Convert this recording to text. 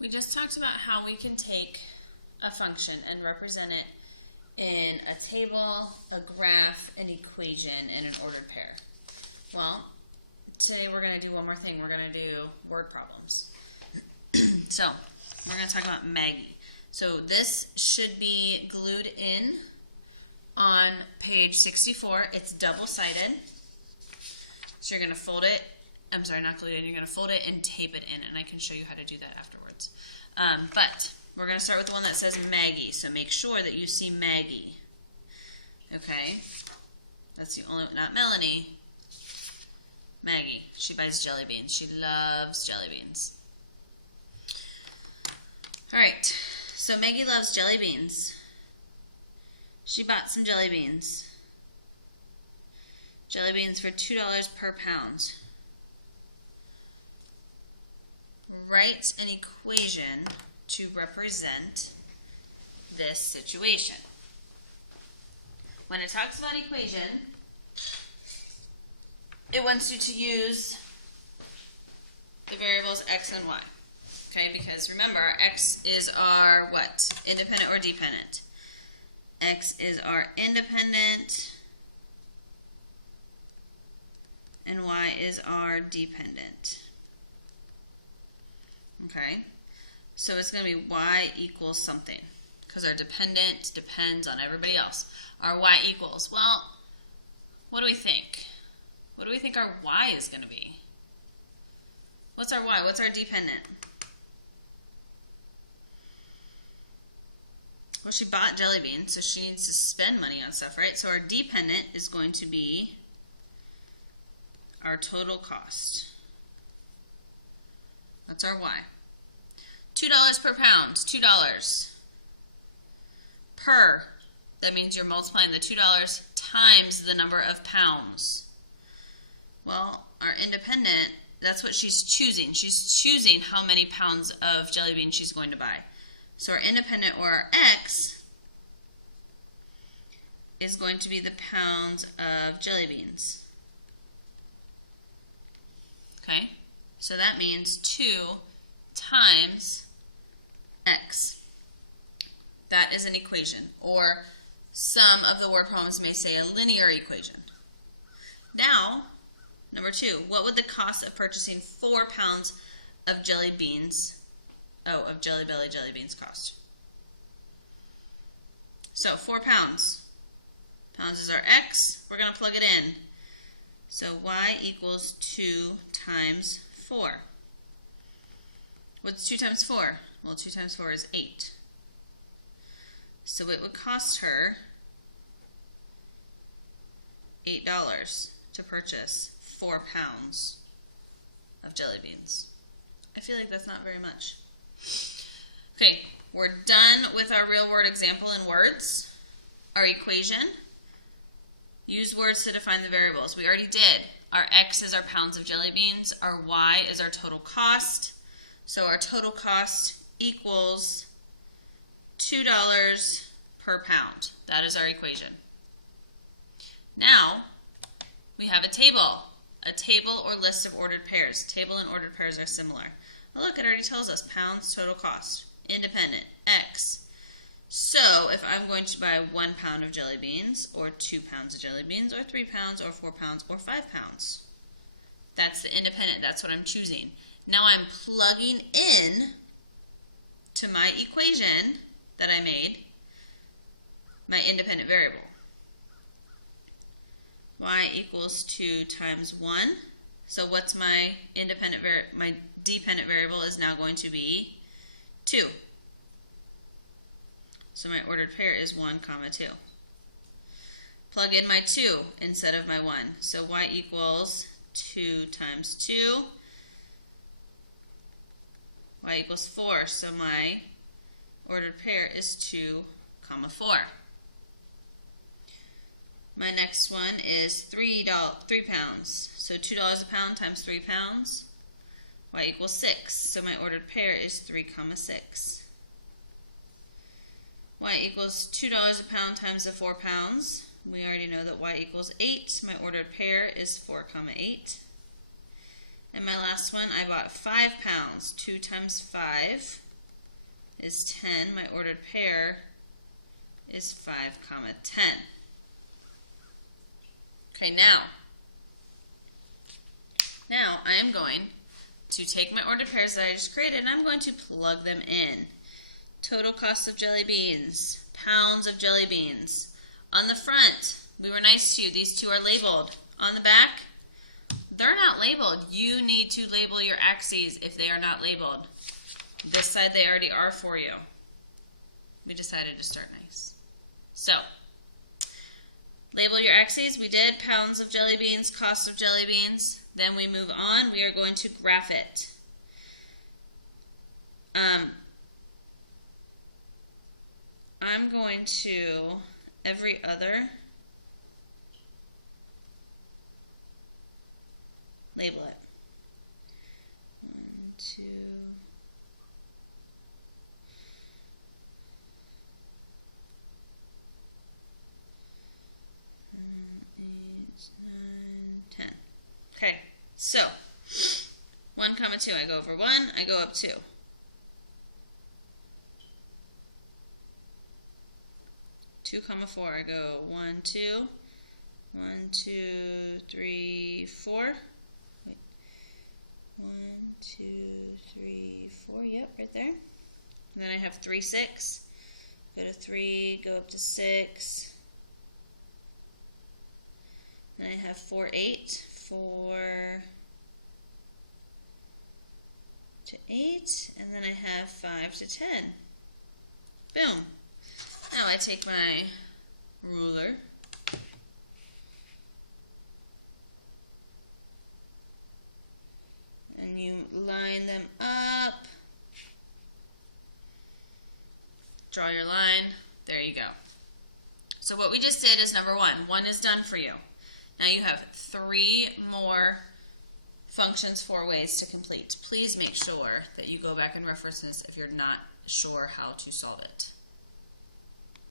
We just talked about how we can take a function and represent it in a table, a graph, an equation, and an ordered pair. Well, today we're going to do one more thing. We're going to do word problems. So, we're going to talk about Maggie. So this should be glued in on page 64. It's double-sided. So you're going to fold it. I'm sorry, not glued in. You're going to fold it and tape it in, and I can show you how to do that afterwards. But we're going to start with the one that says Maggie. So make sure that you see Maggie. Okay? That's the only, not Melanie. Maggie. She buys jelly beans. She loves jelly beans. All right. So Maggie loves jelly beans. She bought some jelly beans. Jelly beans for $2 per pound. Write an equation to represent this situation. When it talks about equation, it wants you to use the variables x and y. Okay, because remember, our x is our what? Independent or dependent? X is our independent, and y is our dependent. Okay, so it's going to be y equals something, because our dependent depends on everybody else. Our y equals, well, what do we think? What do we think our y is going to be? What's our y? What's our dependent? Well, she bought jelly beans, so she needs to spend money on stuff, right? So our dependent is going to be our total cost. That's our y. $2 per pound, $2 per. That means you're multiplying the $2 times the number of pounds. Well, our independent, that's what she's choosing. She's choosing how many pounds of jelly beans she's going to buy. So our independent, or our x, is going to be the pounds of jelly beans. Okay? So that means 2 times x. That is an equation, or some of the word problems may say a linear equation. Now, number 2, what would the cost of purchasing 4 pounds of jelly beans, of Jelly Belly jelly beans cost? So 4 pounds. Pounds is our x. We're going to plug it in. So y equals 2 times 4. What's 2 times 4? Well, 2 times 4 is 8. So it would cost her $8 to purchase 4 pounds of jelly beans. I feel like that's not very much. Okay, we're done with our real word example in words. Our equation. Use words to define the variables. We already did. Our x is our pounds of jelly beans. Our y is our total cost. So our total cost equals $2 per pound. That is our equation. Now, we have a table. A table or list of ordered pairs. Table and ordered pairs are similar. Oh, look, it already tells us pounds, total cost, independent, x. So if I'm going to buy 1 pound of jelly beans, or 2 pounds of jelly beans, or 3 pounds, or 4 pounds, or 5 pounds, that's the independent. That's what I'm choosing. Now I'm plugging in to my equation that I made my independent variable. Y equals 2 times 1. So what's my independent my dependent variable is now going to be 2. So my ordered pair is 1, 2. Plug in my 2 instead of my 1. So y equals 2 times 2. Y equals 4. So my ordered pair is 2, 4. My next one is 3 pounds. So $2 a pound times 3 pounds. Y equals 6. So my ordered pair is 3, 6. Y equals $2 a pound times the 4 pounds. We already know that y equals 8. My ordered pair is 4, 8. And my last one, I bought 5 pounds. 2 times 5 is 10. My ordered pair is 5, 10. Okay, now I am going to take my ordered pairs that I just created and I'm going to plug them in. Total cost of jelly beans, pounds of jelly beans. On the front, we were nice to you. These two are labeled. On the back, they're not labeled. You need to label your axes if they are not labeled. This side they already are for you. We decided to start nice. So, label your axes. We did pounds of jelly beans, cost of jelly beans. Then we move on. We are going to graph it. I'm going to every other label it. 1, 2, 8, 9, 10. Okay, so 1, 2, I go over 1, I go up 2. 2, 4, I go 1, 2, 1, 2, 3, 4. Wait. 1, 2, 3, 4. Yep, right there. And then I have 3, 6. Go to 3, go up to 6. And I have 4, 8. 4 to 8. And then I have 5 to 10. Boom. Now I take my ruler and you line them up, draw your line, there you go. So what we just did is number 1. 1 is done for you. Now you have 3 more functions, 4 ways to complete. Please make sure that you go back and reference this if you're not sure how to solve it.